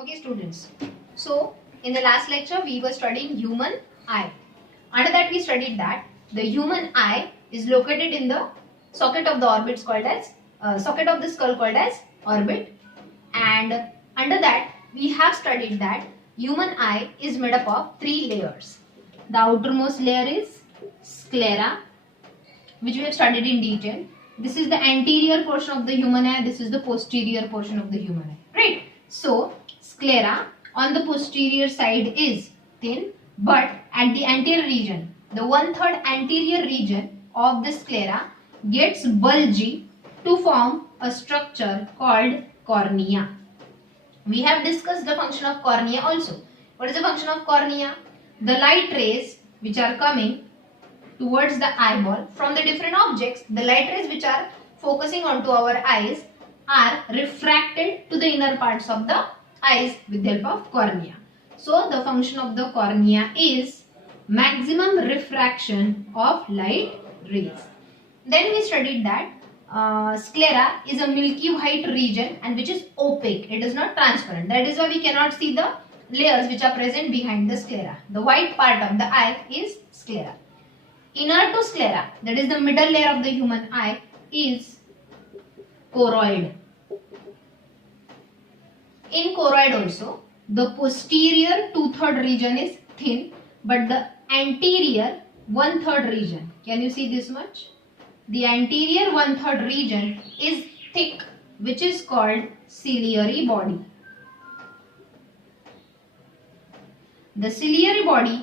Okay, students. So, in the last lecture, we were studying human eye. Under that, we studied that the human eye is located in the socket of the orbits called as socket of the skull called as orbit, and under that we have studied that human eye is made up of three layers. The outermost layer is sclera, which we have studied in detail. This is the anterior portion of the human eye. This is the posterior portion of the human eye. Right? So, sclera on the posterior side is thin, but at the anterior region, the 1/3 anterior region of the sclera gets bulgy to form a structure called cornea. We have discussed the function of cornea also. What is the function of cornea? The light rays which are coming towards the eyeball from the different objects, the light rays which are focusing onto our eyes are refracted to the inner parts of the eyes with the help of cornea. So the function of the cornea is maximum refraction of light rays. Then we studied that sclera is a milky white region and which is opaque. It is not transparent. That is why we cannot see the layers which are present behind the sclera. The white part of the eye is sclera. Inner to sclera, that is the middle layer of the human eye, is choroid. In choroid also, the posterior 2/3 region is thin, but the anterior 1/3 region, can you see this much? The anterior 1/3 region is thick, which is called ciliary body. The ciliary body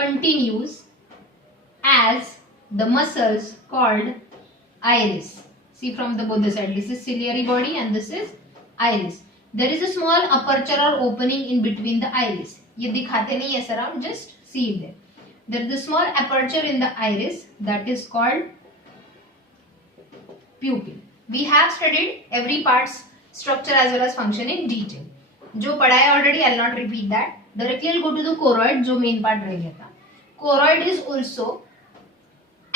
continues as the muscles called iris. See from the both the side, this is ciliary body and this is iris. There is a small aperture or opening in between the iris. ये दिखाते नहीं है sir, आप just see it there. There is a small aperture in the iris that is called pupil. We have studied every part's structure as well as function in detail. जो पढ़ा है already, I will not repeat that. Directly I'll go to the choroid, जो main part रह गया था. Choroid is also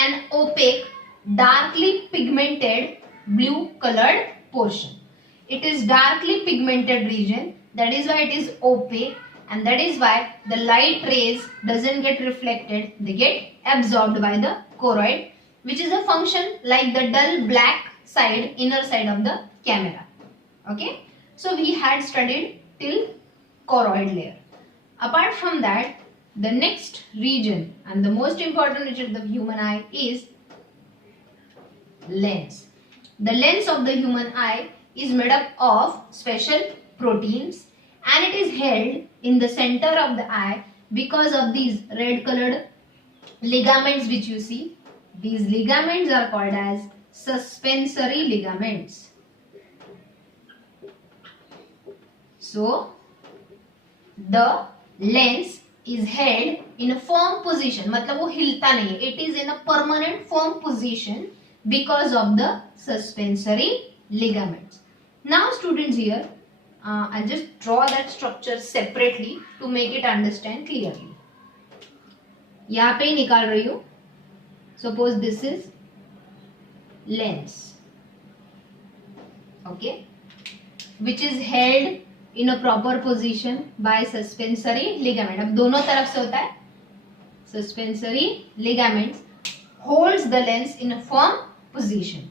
an opaque, darkly pigmented blue colored portion. It is darkly pigmented region, that is why it is opaque, and that is why the light rays doesn't get reflected, they get absorbed by the choroid, which is a function like the dull black side, inner side of the camera. Okay, so we had studied till choroid layer. Apart from that, the next region and the most important region of the human eye is lens. The lens of the human eye is made up of special proteins and it is held in the center of the eye because of these red colored ligaments which you see. These ligaments are called as suspensory ligaments. So, the lens is held in a firm position, मतलब वो हिलता नहीं है. It is in a permanent firm position because of the suspensory ligaments. Now students here, I'll just draw that structure separately to make it understand clearly. यहाँ पे ही निकाल रही हूँ. Suppose this is lens, okay, which is held in a proper position by suspensory ligament. अब दोनों तरफ से होता है. Suspensory ligaments holds the lens in a firm position.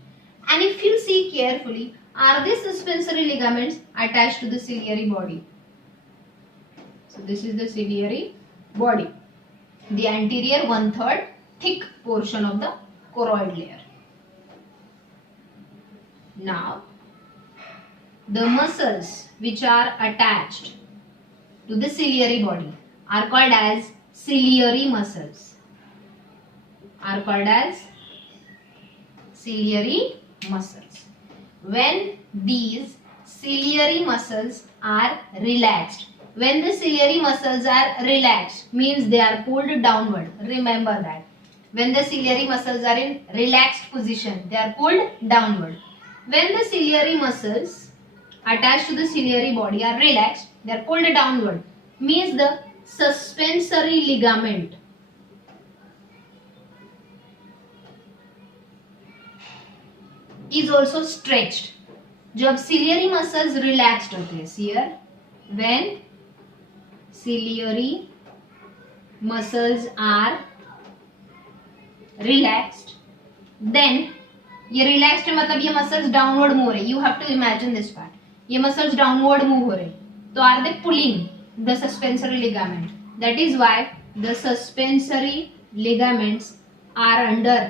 And if you see carefully, are these suspensory ligaments attached to the ciliary body? So this is the ciliary body, the anterior 1/3 thick portion of the choroid layer. Now, the muscles which are attached to the ciliary body are called as ciliary muscles. Are called as ciliary muscles. When these ciliary muscles are relaxed, when the ciliary muscles are relaxed, means they are pulled downward. Remember that. When the ciliary muscles are in relaxed position, they are pulled downward. When the ciliary muscles attached to the ciliary body are relaxed, they are pulled downward, means the suspensory ligament is also stretched. जब ciliary muscles relaxed होते हैं, here when ciliary muscles are relaxed, then ये relaxed है मतलब ये muscles downward move हो रहे, you have to imagine this part, ये मसल्स डाउनवर्ड मूव हो रहे, तो are they pulling the suspensory ligament, that is why the suspensory ligaments are under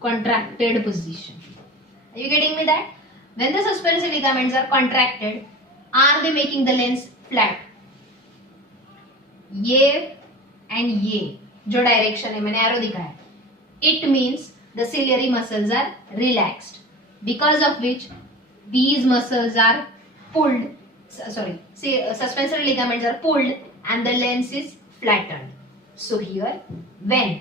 contracted position. Are you getting me that? When the suspensory ligaments are contracted, are they making the lens flat? ये and ये जो direction है मैंने arrow दिखाया, it means the ciliary muscles are relaxed, because of which these muscles are pulled, suspensory ligaments are pulled and the lens is flattened. So here, when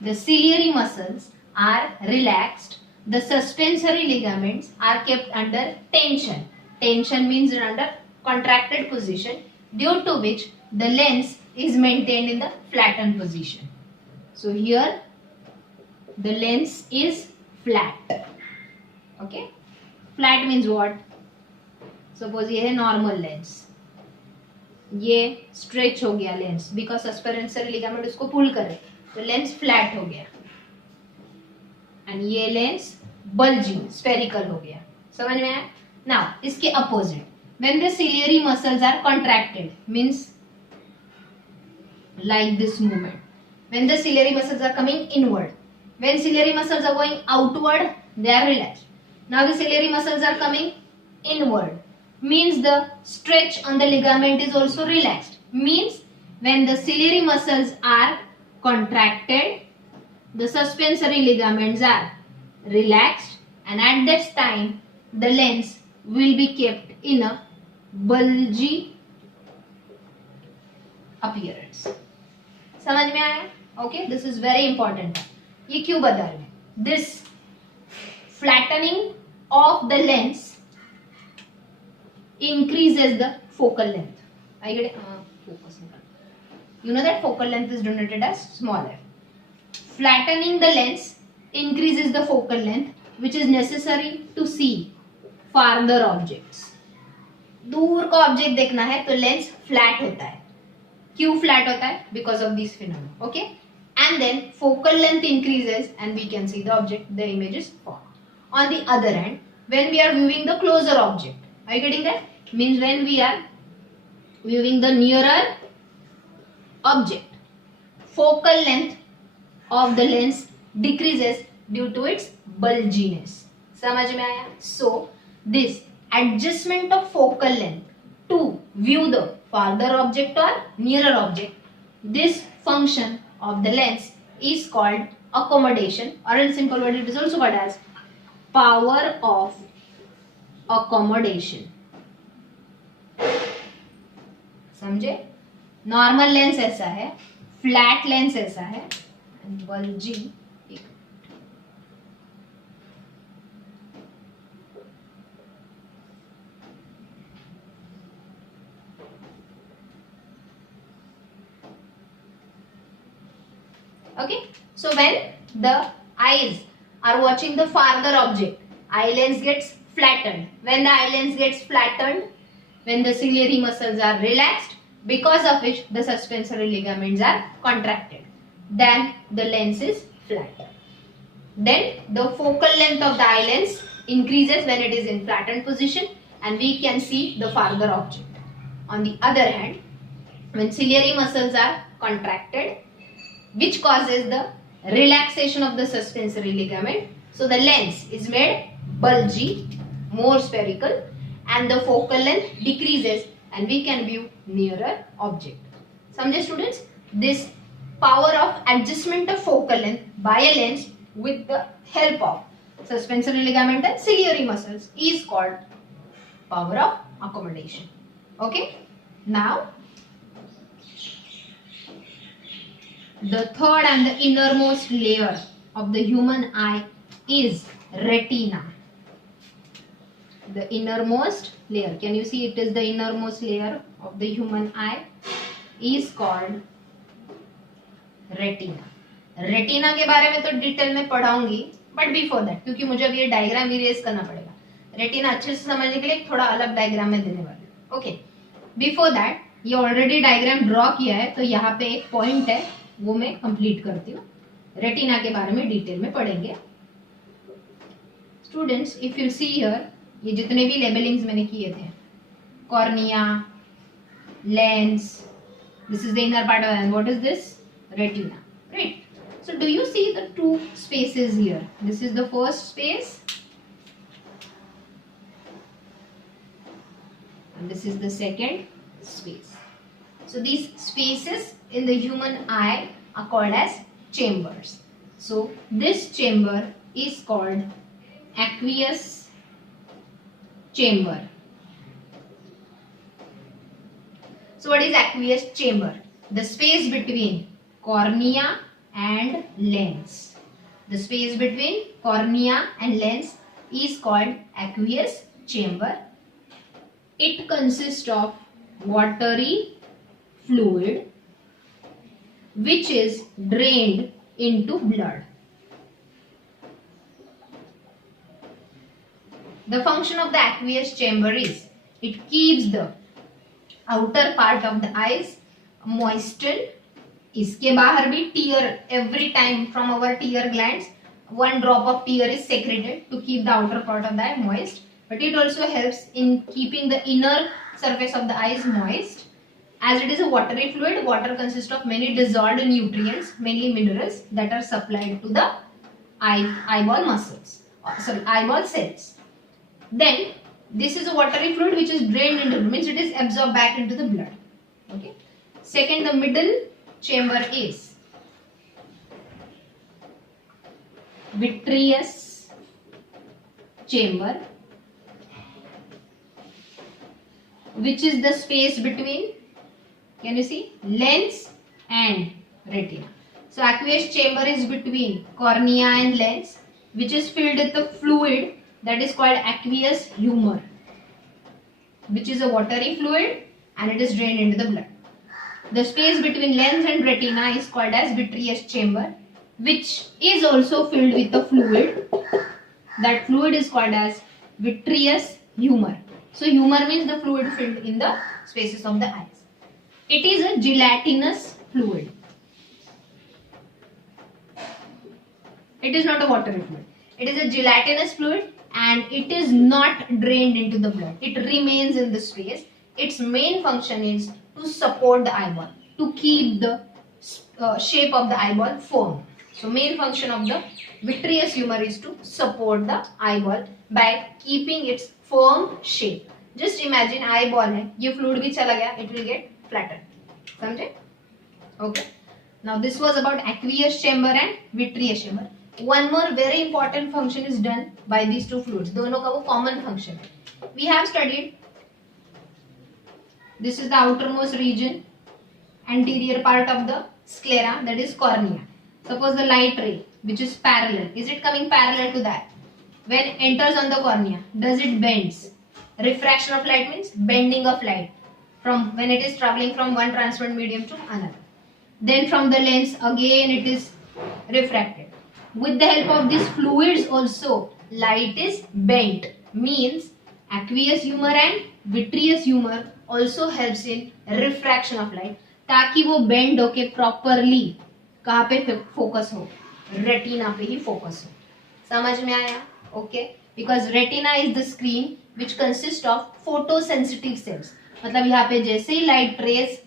the ciliary muscles are relaxed, the suspensory ligaments are kept under tension. Tension means under contracted position, due to which the lens is maintained in the flattened position. So here the lens is flat. Okay, flat means what? Suppose ये है normal lens, ये stretch हो गया lens because suspensory ligament उसको pull करे, तो lens flat हो गया, and ये lens bulging spherical हो गया. समझ में आया? Now इसके opposite, when the ciliary muscles are contracted, means like this movement, when the ciliary muscles are coming inward, when ciliary muscles are going outward, they are relaxed. Now the ciliary muscles are coming inward, means the stretch on the ligament is also relaxed, means when the ciliary muscles are contracted, the suspensory ligaments are relaxed, and at this time the lens will be kept in a bulgy appearance. समझ में आया? Okay, this is very important. ये क्यों बता रहे हैं? This flattening of the lens increases the focal length. I get it? Focus. You know that focal length is denoted as small f. Flattening the lens increases the focal length, which is necessary to see farther objects. दूर का object देखना है तो lens flat होता है. क्यों flat होता है? Because of this phenomena. Okay, and then focal length increases and we can see the object, the image is form. On the other hand, when we are viewing the closer object, are you getting that? Means when we are viewing the nearer object, focal length of the lens decreases due to its bulginess. समझ में आया? So this adjustment of focal length to view the farther object or nearer object, this function of the lens is called accommodation, or in simple word it is also called as power of accommodation. समझे? Normal lens ऐसा है, flat lens ऐसा है, bulgy. Okay, so when the eyes are watching the farther object, eye lens gets flattened. When the eye lens gets flattened, when the ciliary muscles are relaxed, because of which the suspensory ligaments are contracted, then the lens is flat. Then the focal length of the eye lens increases when it is in flattened position and we can see the farther object. On the other hand, when ciliary muscles are contracted, which causes the relaxation of the suspensory ligament, so the lens is made bulgy, more spherical, and the focal length decreases and we can view nearer object. समझे students? This power of adjustment of focal length by a lens with the help of suspensory ligament and ciliary muscles is called power of accommodation. Okay? Now, the third and the innermost layer of the human eye is retina. The innermost layer, can you see it is the innermost layer of the human eye, is called retina. Retina के बारे में तो detail में पढ़ाऊंगी, but before that, क्योंकि मुझे अब ये diagram erase करना पड़ेगा, रेटिना अच्छे से समझने के लिए थोड़ा अलग डायग्राम में देने वाले. ओके, बिफोर दैट ये ऑलरेडी डायग्राम ड्रॉ किया है, तो यहाँ पे एक पॉइंट है वो मैं कंप्लीट करती हूँ. रेटिना के बारे में डिटेल में पढ़ेंगे. Students, if you see here, ये जितने भी लेबलिंग्स मैंने किए थे, cornea, lens, this is the inner part of and what is this? Retina, right? So do you see the two spaces here? This is the first space and this is the second space. So these spaces in the human eye are called as chambers. So this chamber is called aqueous chamber. So what is aqueous chamber? The space between cornea and lens. The space between cornea and lens is called aqueous chamber. It consists of watery fluid which is drained into blood. The function of the aqueous chamber is it keeps the outer part of the eyes moistened. इसके बाहर भी tear, every time from our tear glands one drop of tear is secreted to keep the outer part of the eye moist, but it also helps in keeping the inner surface of the eyes moist. As it is a watery fluid, water consists of many dissolved nutrients, mainly minerals, that are supplied to the eyeball muscles, eyeball cells. Then this is a watery fluid which is drained into, means it is absorbed back into the blood. Okay. Second, the middle chamber is vitreous chamber, which is the space between, can you see, lens and retina. So aqueous chamber is between cornea and lens, which is filled with the fluid that is called aqueous humor, which is a watery fluid and it is drained into the blood. The space between lens and retina is called as vitreous chamber, which is also filled with the fluid. That fluid is called as vitreous humor. So humor means the fluid filled in the spaces of the eyes. It is a gelatinous fluid. It is not a watery fluid. It is a gelatinous fluid and it is not drained into the blood. It remains in the space. Its main function is to support the eyeball, to keep the shape of the eyeball firm. So main function of the vitreous humor is to support the eyeball by keeping its firm shape. Just imagine eyeball है, ये fluid भी चला गया, it will get flattened. समझे? Okay. Now this was about aqueous chamber and vitreous chamber. One more very important function is done by these two fluids. दोनों का वो common function है. We have studied. This is the outermost region, anterior part of the sclera, that is cornea. Suppose the light ray, which is parallel, is it coming parallel to that? When it enters on the cornea, does it bends? Refraction of light means bending of light from when it is traveling from one transparent medium to another. Then from the lens, again it is refracted. With the help of these fluids also, light is bent. Means aqueous humor and vitreous humor also helps in refraction of light, ताकि वो bend होके properly कहाँ पे focus हो, retina पे ही focus हो. समझ में आया? Okay. Because retina is the screen which consists of photosensitive cells. मतलब यहाँ पे जैसे ही light rays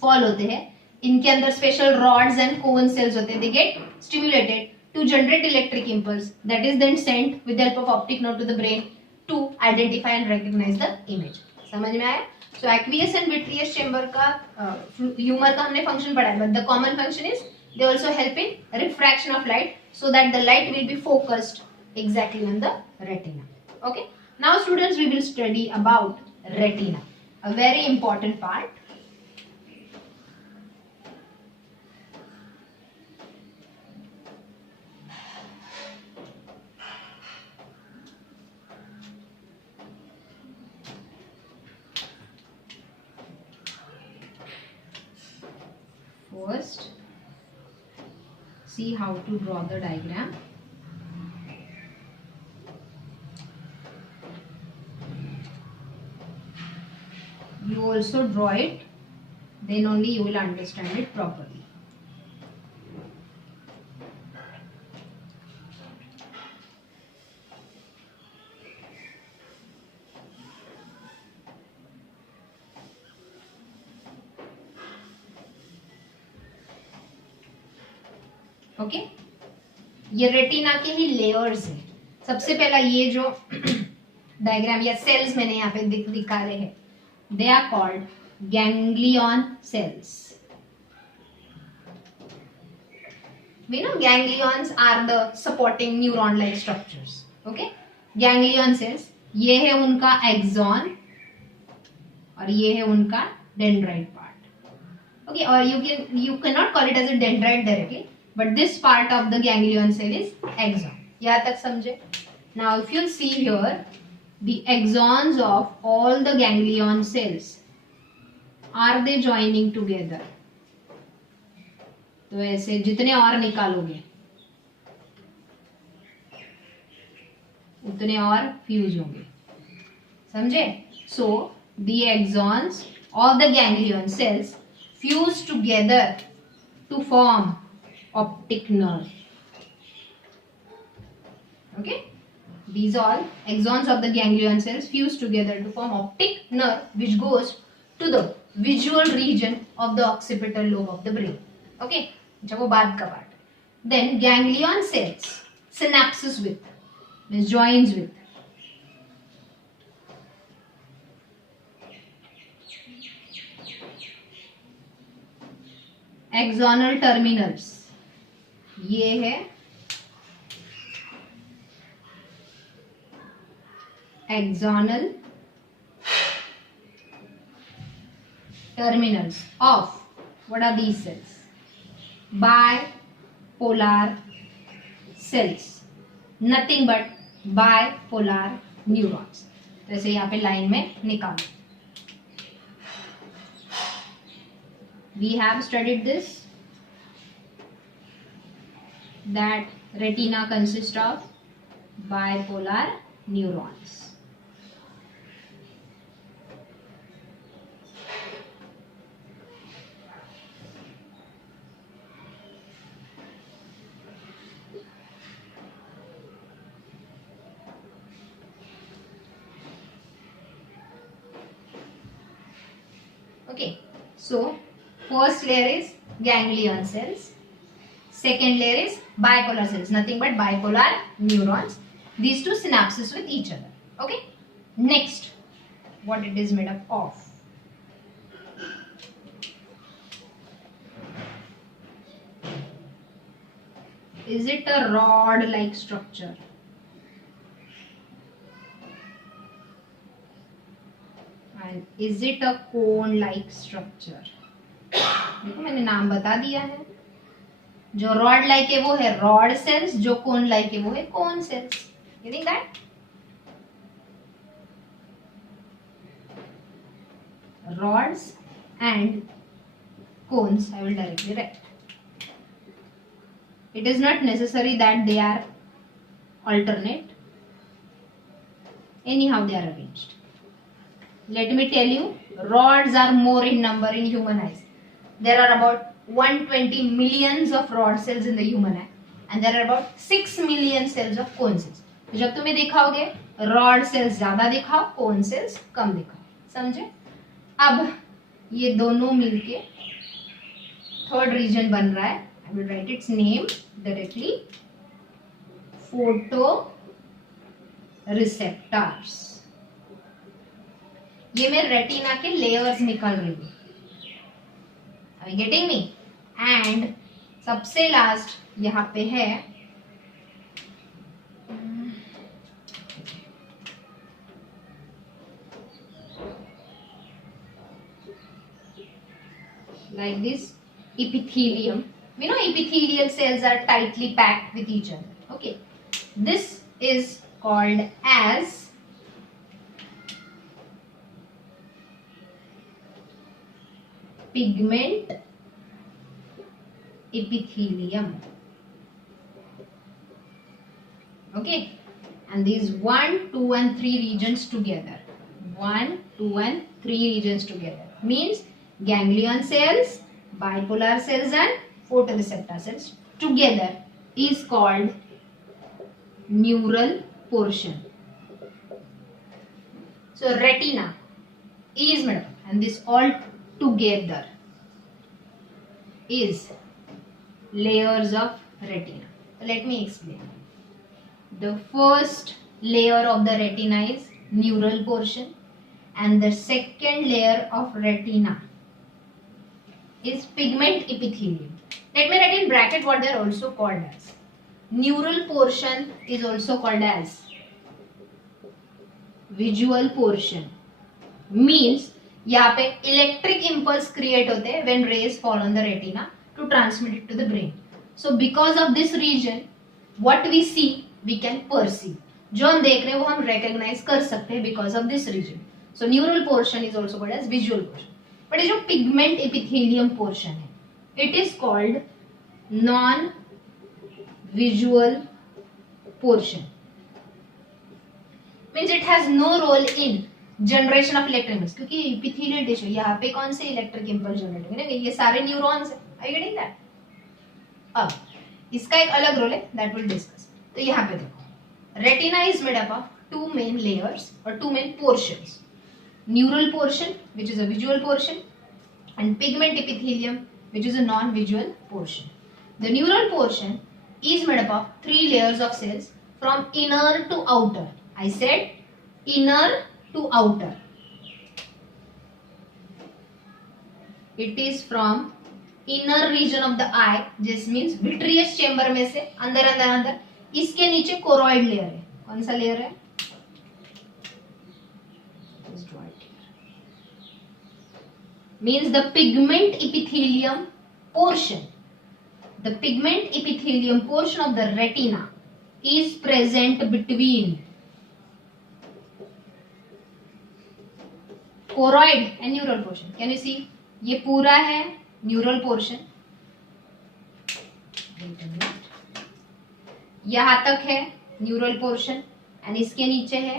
fall होते हैं, इनके अंदर special rods and cone cells होते हैं. They get stimulated to generate electric impulse that is then sent with the help of optic nerve to the brain to identify and recognize the image. समझ में आया? So aqueous and vitreous chamber का humor का हमने function पढ़ा है, but the common function is they also help in refraction of light so that the light will be focused exactly on the retina. Okay. Now students, we will study about retina, a very important part. First, see how to draw the diagram. You also draw it, then only you will understand it properly. Okay ये retina के ही layers है. सबसे पहला ये जो diagram या sales मैंने यहाँ पे दिखा रहे हैं, they are called ganglion cells. We know ganglions are the supporting neuron-like structures. Okay, ganglion cells. ये है उनका axon और ये है उनका dendrite part. Okay, or you cannot call it as a dendrite directly, but this part of the ganglion cell is axon. यहाँ तक समझे? Now, if you see here, the axons of all the ganglion cells, are they joining together? तो ऐसे जितने और निकालोगे उतने और फ्यूज होंगे. समझे? So the axons of the ganglion cells fuse together to form optic nerve. Okay, these all axons of the ganglion cells fuse together to form optic nerve which goes to the visual region of the occipital lobe of the brain. Okay, जब वो बाद का part. Then ganglion cells synapses with, means joins with. Axonal terminals. ये है axonal terminals of, what are these cells? Bipolar cells, nothing but bipolar neurons. तो ऐसे यहाँ पे लाइन में निकालो. We have studied this, that retina consists of bipolar neurons. Okay, so first layer is ganglion cells, second layer is bipolar cells, nothing but bipolar neurons. These two synapses with each other. Okay, next, what it is made up of? Is it a rod-like structure? And is it a cone-like structure? देखो मैंने नाम बता दिया है. जो rod like है वो है रॉड सेल्स, जो कोन लाइक है वो है cone cells. Getting that? Rods and cones I will directly write. It is not necessary that they are alternate. Anyhow they are arranged. Let me tell you, rods are more in number in human eyes. There are about 120 millions of rod cells in the human eye, and there are about 6 million cells of cone cells. तो जब तुम्हें दिखाओगे rod sales ज्यादा दिखाओ, cone cells कम दिखाओ. समझे? अब ये दोनों मिलके थर्ड रीजन बन रहा है. I will write it's name directly, photo receptors. ये मैं रेटिना के लेयर्स निकाल रही हूँ. Are you getting me? And सबसे लास्ट यहाँ पे है like this epithelium. We know epithelial cells are tightly packed with each other. Okay, this is called as pigment epithelium. Okay, and these 1, 2 and 3 regions together. 1, 2 and 3 regions together. Means ganglion cells, bipolar cells and photoreceptor cells together is called neural portion. So retina is made up, and this all together is layers of retina. Let me explain. The first layer of the retina is neural portion, and the second layer of retina is pigment epithelium. Let me write in bracket what they are also called as. Neural portion is also called as visual portion. Means यहाँ पे electric impulse create होते हैं when rays fall on the retina to transmit it to the brain. So because of this region, what we see we can perceive. जो हम देख रहे हैं वो हम recognize कर सकते हैं because of this region. So neural portion is also called as visual portion. But ये जो pigment epithelium portion है, it is called non-visual portion. Means it has no role in generation of electric impulse, क्योंकि epithelial tissue यहाँ पे कौन से electric impulse generate होंगे, ये सारे न्यूरॉन्स है. Are you getting that? अब इसका एक अलग रोल है, दैट विल डिस्कस. तो यहाँ पे देखो, retina is made up of two main layers और two main portions. Neural portion which is a visual portion and pigment epithelium which is a non-visual portion. The neural portion is made up of 3 layers of cells from inner to outer. I said inner to outer. It is from inner region of the eye, this means vitreous chamber में से अंदर अंदर अंदर. इसके नीचे choroid layer है. कौन सा लेयर है? Means the pigment epithelium portion. The pigment epithelium portion of the retina is present between choroid and neural portion. Can you see? ये पूरा है neural portion. यहाँ तक है neural portion and इसके नीचे है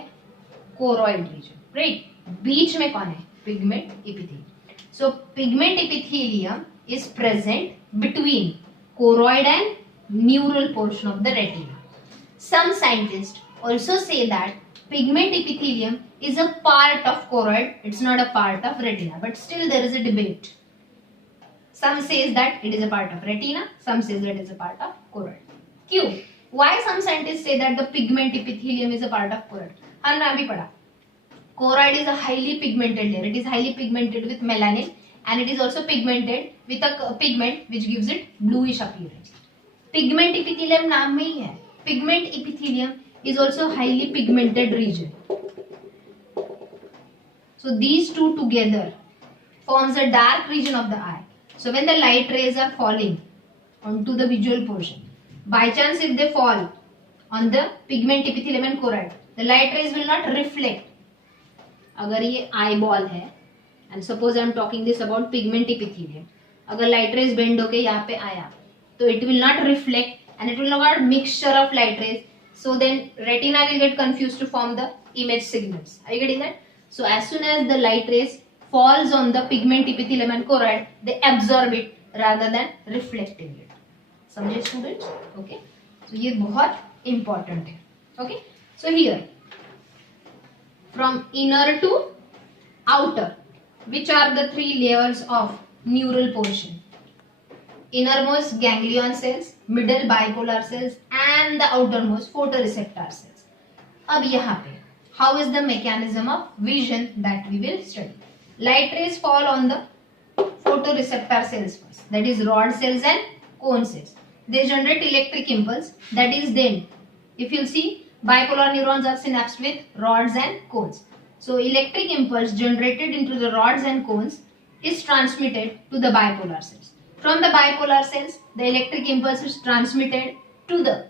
choroid region. Right? बीच में कौन है? Pigment epithelium. So pigment epithelium is present between choroid and neural portion of the retina. Some scientists also say that pigment epithelium is a part of choroid. It's not a part of retina, but still there is a debate. Some says that it is a part of retina, some says that it is a part of choroid. Q. Why some scientists say that the pigment epithelium is a part of choroid? हमने अभी पढ़ा. Choroid is a highly pigmented layer. It is highly pigmented with melanin and it is also pigmented with a pigment which gives it bluish appearance. Pigment epithelium नाम में ही है. Pigment epithelium is also highly pigmented region. So these two together forms a dark region of the eye. So when the light rays are falling onto the visual portion, by chance if they fall on the pigment epithelium and choroid, the light rays will not reflect. अगर ये eye ball है and suppose I am talking this about pigment epithelium, अगर light rays bend होके यहाँ पे आया तो it will not reflect and it will not mixture of light rays, so then retina will get confused to form the image signals. Are you getting that? So as soon as the light rays falls on the pigment epithelium and choroid, they absorb it rather than reflecting it. समझे students? Okay, सो ये बहुत important है. Okay, so here from inner to outer, which are the 3 layers of neural portion? Innermost ganglion cells, middle bipolar cells and the outermost photoreceptor cells. अब यहाँ पे how is the mechanism of vision that we will study. Light rays fall on the photoreceptor cells first, that is rod cells and cone cells. They generate electric impulse, that is then if you see bipolar neurons are synapsed with rods and cones. So electric impulse generated into the rods and cones is transmitted to the bipolar cells. From the bipolar cells, the electric impulse is transmitted to the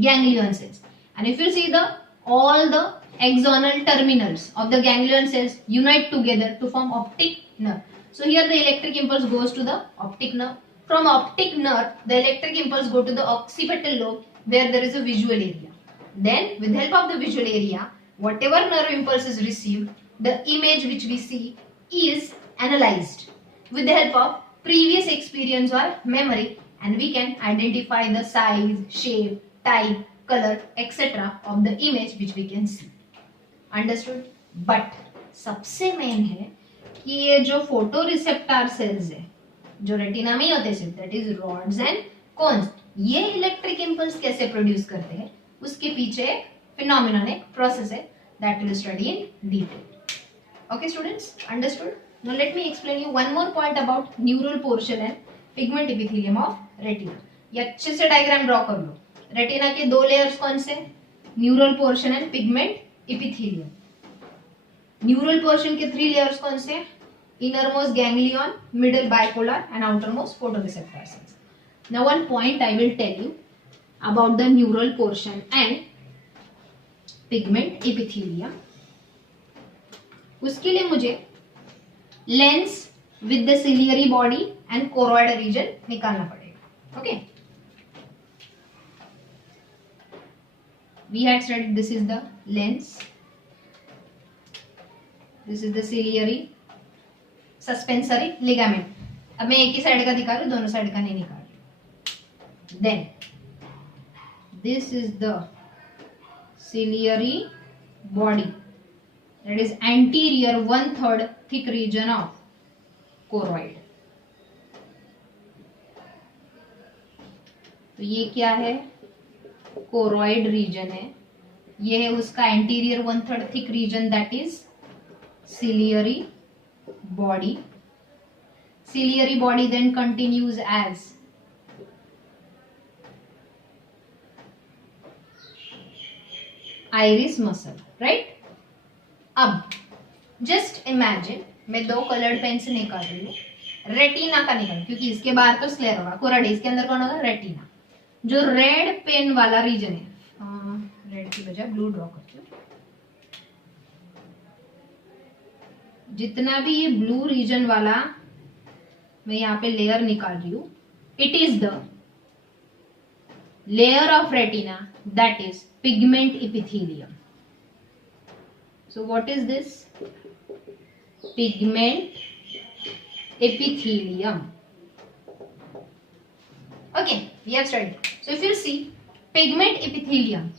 ganglion cells. And if you see all the axonal terminals of the ganglion cells unite together to form optic nerve. So here the electric impulse goes to the optic nerve. From optic nerve, the electric impulse go to the occipital lobe where there is a visual area. Then with help of the visual area, whatever nerve impulse is received the image which we see is analyzed with the help of previous experience or memory, and we can identify the size, shape, type, color, etc. of the image which we can see. Understood? But सबसे main है कि ये जो photo receptor cells है जो retina में होते हैं, that is rods and cones, ये इलेक्ट्रिक इंपल्स कैसे प्रोड्यूस करते हैं उसके पीछे एक फिनोमेनन, एक प्रोसेस है, that will study in detail. Okay students, understood? Now let me explain you one more point about neural portion and pigment epithelium of retina. ये अच्छे से डायग्राम ड्रॉ कर लो. रेटिना के दो लेयर्स कौन से? Neural portion and pigment epithelium. Neural portion के 3 layers कौन से? Innermost ganglion, middle bipolar and outermost photoreceptor cells. Now one point I will tell you about the neural portion and pigment epithelium. उसके लिए मुझे lens with the ciliary body and choroid region निकालना पड़ेगा. Okay, we had studied this is the lens, this is the ciliary suspensory ligament. अब मैं एक ही side का दिखा रही हूं, दोनों साइड का नहीं निकाल रही. Then this is the ciliary body, that is anterior 1/3 thick region of choroid. तो ये क्या है? कोरॉइड रीजन है. ये है उसका anterior 1/3 thick region, that is ciliary body. Ciliary body then continues as iris muscle, right? अब just imagine मैं 2 कलर्ड पेन से निकाल रही हूँ, रेटिना का निकाल, क्योंकि इसके बाहर तो स्क्लेरा होगा, कोरॉइड, इसके अंदर कौन होगा? रेटिना. जो रेड पेन वाला रीजन है, रेड की बजाय ब्लू ड्रॉ करती हूँ. जितना भी ये ब्लू रीजन वाला मैं यहाँ पे लेयर निकाल रही हूं, it is the layer of retina that is pigment epithelium. So what is this? Pigment epithelium. Okay, we have studied. So if you see, pigment epithelium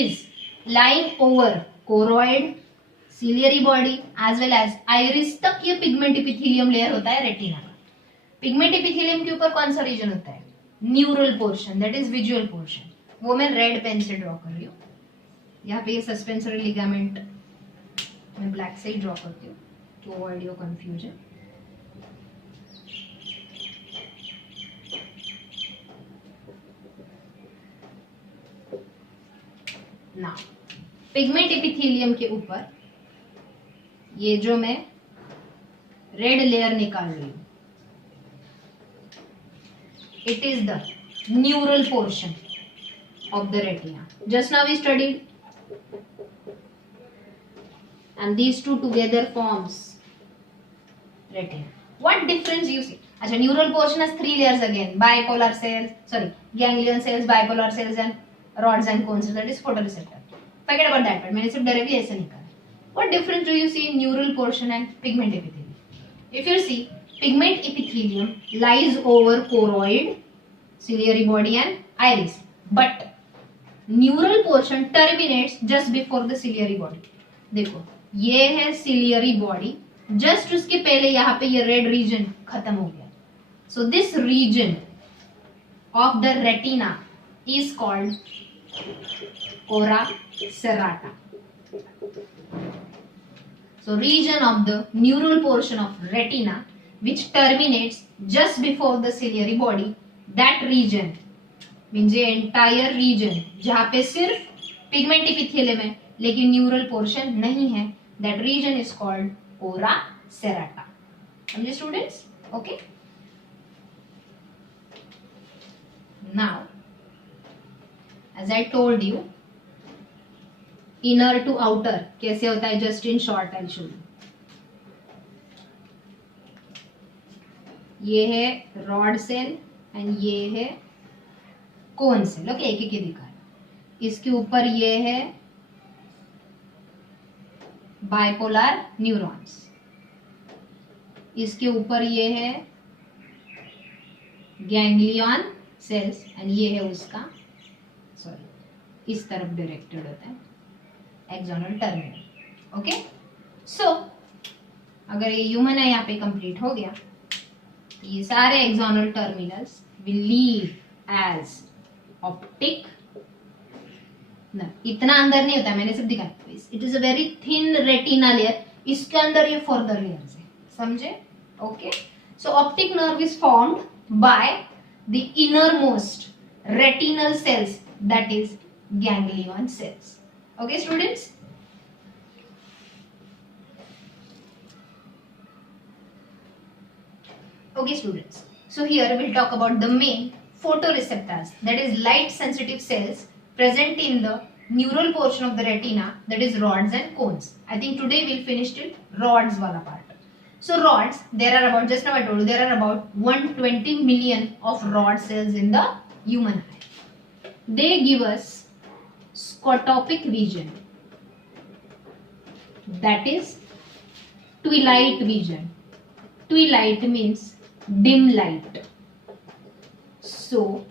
is lying over choroid, ciliary body as well as iris तक ये pigment epithelium layer होता है retina का. Pigment epithelium के ऊपर कौन सा reason होता है? Neural portion, that is visual portion. वो मैं रेड पेन से ड्रॉ कर रही हूँ. यहाँ पे ये सस्पेंसरी लिगामेंट मैं ब्लैक से ही ड्रॉ करती हूँ to avoid your confusion. Now pigment epithelium के ऊपर ये जो मैं रेड लेयर निकाल रही हूं, it is the neural portion of the retina. Just now we studied, and these two together forms retina. What difference you see? अच्छा, neural portion has 3 layers again, bipolar cells, sorry, ganglion cells, bipolar cells and rods and cones, that is photoreceptor. Forget about that part, मैंने सिर्फ directly ऐसे निकाला. What difference do you see in neural portion and pigment epithelium? If you see, pigment epithelium lies over choroid, ciliary body and iris, but neural portion terminates just before the ciliary body. देखो, ये है ciliary body, just उसके पहले यहाँ पे ये red region खत्म हो गया. So this region of the retina is called ora serrata. So region of the neural portion of retina which terminates just before the ciliary body, that region means the entire region जहाँ पे सिर्फ pigment epithelium है लेकिन neural portion नहीं है, that region is called ora serrata. समझे students? Okay. Now, as I told you, inner to outer कैसे होता है, just in short I show you. ये है रॉड सेल एंड ये है कोन सेल. ओके, एक एक दिखा है. इसके ऊपर ये है बाइपोलर न्यूरॉन्स। इसके ऊपर ये है गैंग्लियन सेल्स एंड ये है उसका, सॉरी इस तरफ डायरेक्टेड होता है एक्सोनल टर्मिनल। ओके, सो अगर ये ह्यूमन है यहाँ पे कंप्लीट हो गया, तो ये सारे axonal terminals will leave as optic nerve. इतना अंदर नहीं होता है, मैंने सब दिखाया। It is a very thin retina layer, इसके अंदर ये फर्दर लेयर्स है, समझे? Okay, so optic nerve is formed by the innermost retinal cells, that is ganglion cells. Okay students, okay students, so here we'll talk about the main photoreceptors, that is light sensitive cells present in the neural portion of the retina, that is rods and cones. I think today we'll finish till rods wala part. So rods, there are about, just now I told you, there are about 120 million of rod cells in the human eye. They give us scotopic vision, that is twilight vision. Twilight means dim light. So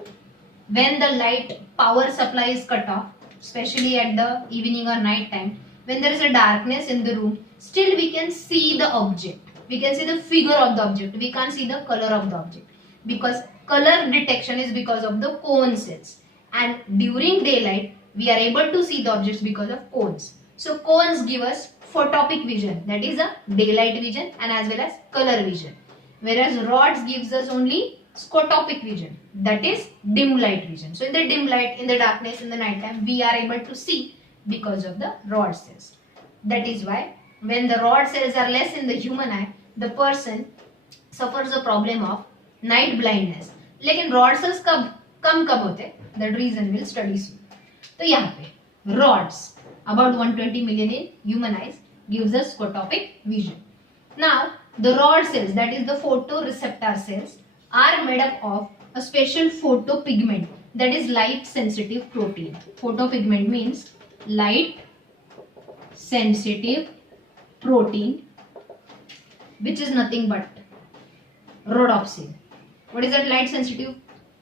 when the light power supply is cut off, especially at the evening or night time, when there is a darkness in the room, still we can see the object, we can see the figure of the object, we can't see the color of the object, because color detection is because of the cone cells, and during daylight we are able to see the objects because of cones. So cones give us photopic vision, that is a daylight vision, and as well as color vision, whereas rods gives us only scotopic vision, that is dim light vision. So in the dim light, in the darkness, in the night time, we are able to see because of the rod cells. That is why when the rod cells are less in the human eye, the person suffers a problem of night blindness. लेकिन rod cells कम होते, that reason we'll study soon. तो यहाँ पे rods about 120 million in human eyes gives us scotopic vision. Now the rod cells, that is the photoreceptor cells, are made up of a special photopigment, that is light sensitive protein. Photopigment means light sensitive protein, which is nothing but rhodopsin. What is that light sensitive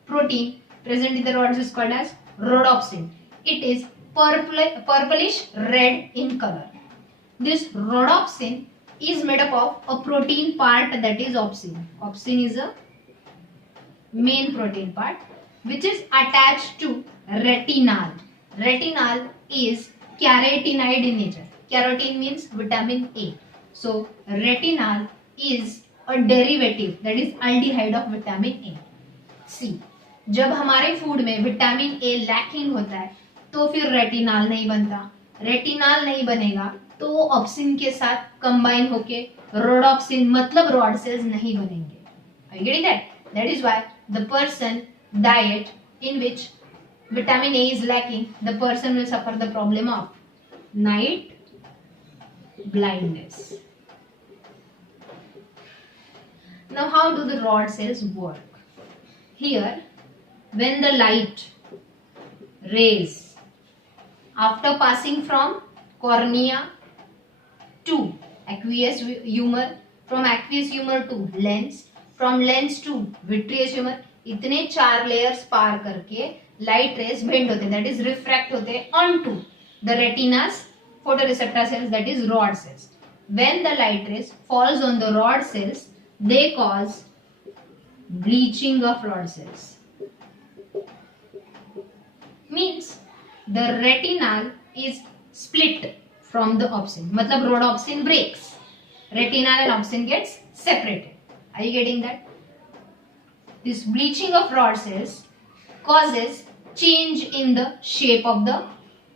protein present in the rods is called as rhodopsin. It is purplish red in color. This rhodopsin is made up of a protein part, that is opsin. Opsin is a main protein part which is attached to retinal. Retinal is carotenoid in nature. Carotene means vitamin A. So retinal is a derivative, that is aldehyde of vitamin A. See, जब हमारे food में vitamin A lacking होता है तो फिर retinal नहीं बनता, retinal नहीं बनेगा तो वो ऑप्सिन के साथ कंबाइन होके रोडॉप्सिन मतलब रॉड सेल्स नहीं बनेंगे. Are you getting that? That is why the person diet in which vitamin A is lacking, the person will suffer the problem of night blindness. Now how do the rod cells work? Here, when the light rays after passing from cornea to aqueous humor, from aqueous humor to lens, from lens to vitreous humor, इतने 4 layers पार करके light rays bend होते, that is refract होते onto the retina's photoreceptor cells, that is rod cells. When the light rays falls on the rod cells, they cause bleaching of rod cells. Means the retinal is split from the opsin. मतलब rhodopsin breaks. Retinal and opsin gets separated. Are you getting that? This bleaching of rod cells causes change in the shape of the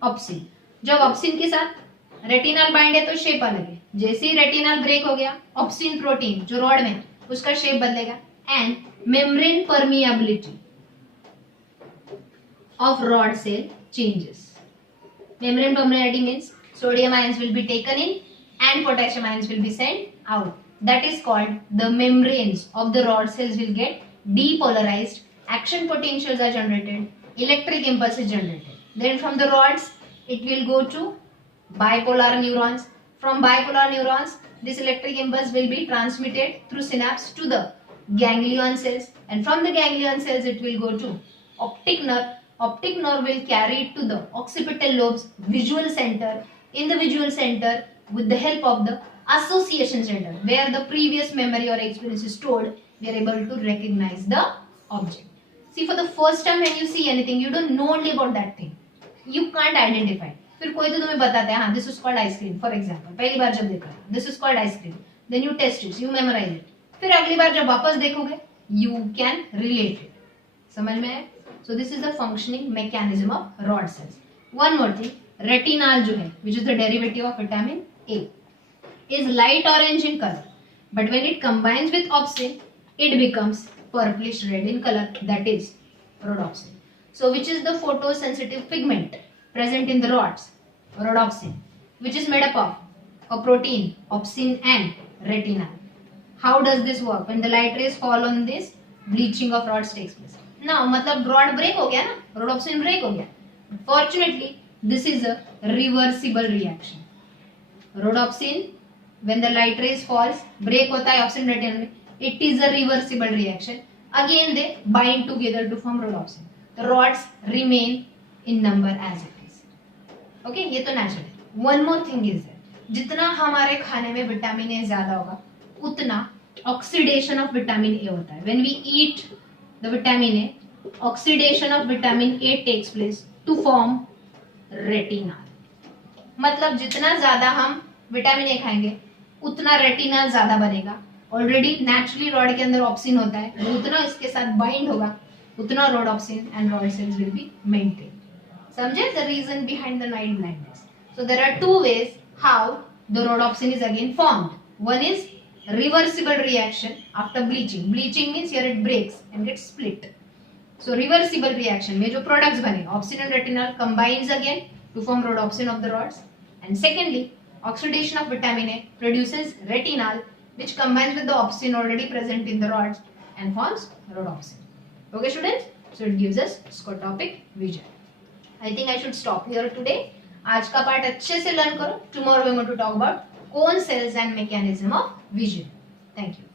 opsin. जब opsin के साथ retinal bind है तो shape अलग है. जैसे ही retinal break हो गया, opsin protein जो rod में उसका shape बदलेगा and membrane permeability of rod cell changes. Membrane permeability means sodium ions will be taken in and potassium ions will be sent out. That is called the membranes of the rod cells will get depolarized, action potentials are generated, electric impulse is generated. Then from the rods it will go to bipolar neurons, From bipolar neurons, this electric impulse will be transmitted through synapse to the ganglion cells, and from the ganglion cells it will go to optic nerve. Optic nerve will carry it to the occipital lobe's visual center. In the visual center, with the help of the association center, where the previous memory or experience is stored, we are able to recognize the object. See, for the first time when you see anything, you don't know only about that thing. You can't identify. फिर कोई तो तुम्हें बताता है, हाँ, this is called ice cream, for example. पहली बार जब देखा, this is called ice cream. Then you test it, you memorize it. फिर अगली बार जब वापस देखोगे, you can relate it. समझ में है? So this is the functioning mechanism of rod cells. One more thing, retinal जो है, which is the derivative of vitamin A, is light orange in color, but when it combines with opsin, it becomes purplish red in color. That is rhodopsin. So which is the photosensitive pigment present in the rods? Rhodopsin, which is made up of a protein, opsin and retinal. How does this work? When the light rays fall on this, bleaching of rods takes place. Now, मतलब rod break हो गया ना, rhodopsin break हो गया. Fortunately, this is a reversible reaction. Rhodopsin, when the light rays falls, break होता है opsin retinal में. It is a reversible reaction. Again, they bind together to form rhodopsin. The rods remain in number as it is. Okay, ये तो natural है. One more thing is that जितना हमारे खाने में विटामिन ए ज्यादा होगा, उतना ऑक्सीडेशन ऑफ विटामिन ए होता है. When we eat the vitamin A, oxidation of vitamin A takes place to form retinal. मतलब जितना ज्यादा हम विटामिन ए खाएंगे, उतना रेटिनल ज्यादा बनेगा. ऑलरेडी नेचुरली रॉड के अंदर ऑप्सिन होता है, उतना इसके साथ बाइंड होगा, उतना rhodopsin and rod cells will be maintained. समझे the reason behind the night blindness? So there are two ways how the rhodopsin is again formed. One is reversible reaction after bleaching. Bleaching means here it breaks and gets split. So reversible reaction में जो products बने, opsin and retinal combines again to form rhodopsin of the rods. And secondly, oxidation of vitamin A produces retinal, which combines with the opsin already present in the rods and forms rhodopsin. Okay, students? So it gives us scotopic vision. I think I should stop here today. आज का part अच्छे से learn करो. Tomorrow we are going to talk about cone cells and mechanism of vision. Thank you.